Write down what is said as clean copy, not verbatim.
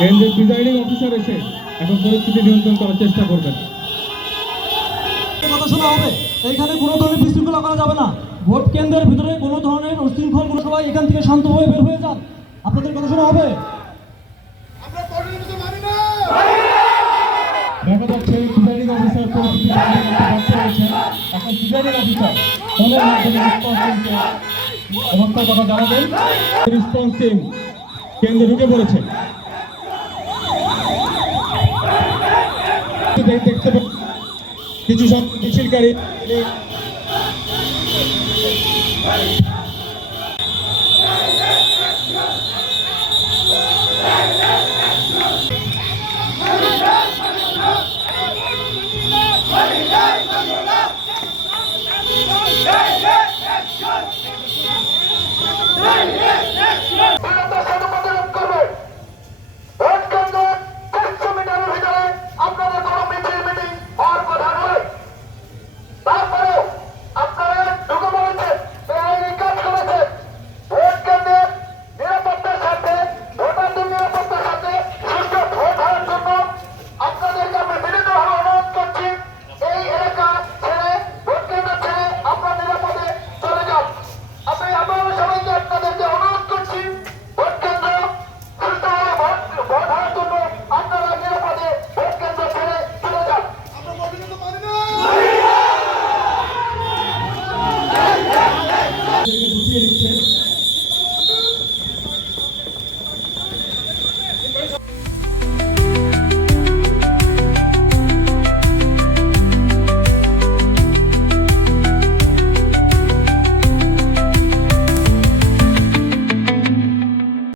কেন্দ্রের presiding officer এসে এখন পরিস্থিতি নিয়ন্ত্রণ করার চেষ্টা করবেন। কথা শোনা হবে, এইখানে কোনো ধরনের বিশৃঙ্খলা করা যাবে না। ভোট কেন্দ্রের ভিতরে কোনো ধরনের উশৃঙ্খল কোনো সবাই এখান থেকে শান্তভাবে বের হয়ে যান। আপনাদের কথা শোনা হবে। দেখা যাচ্ছে প্রিজাইডিং অফিসার পরিস্থিতি এখন প্রিজাইডিং অফিসার ফোনের মাধ্যমে অবস্থার কথা জানাবেন। রেসপন্স টিম কেন্দ্রে ঢুকে পড়েছে। দেখতে কিছু সব মিছিলকারী Hey!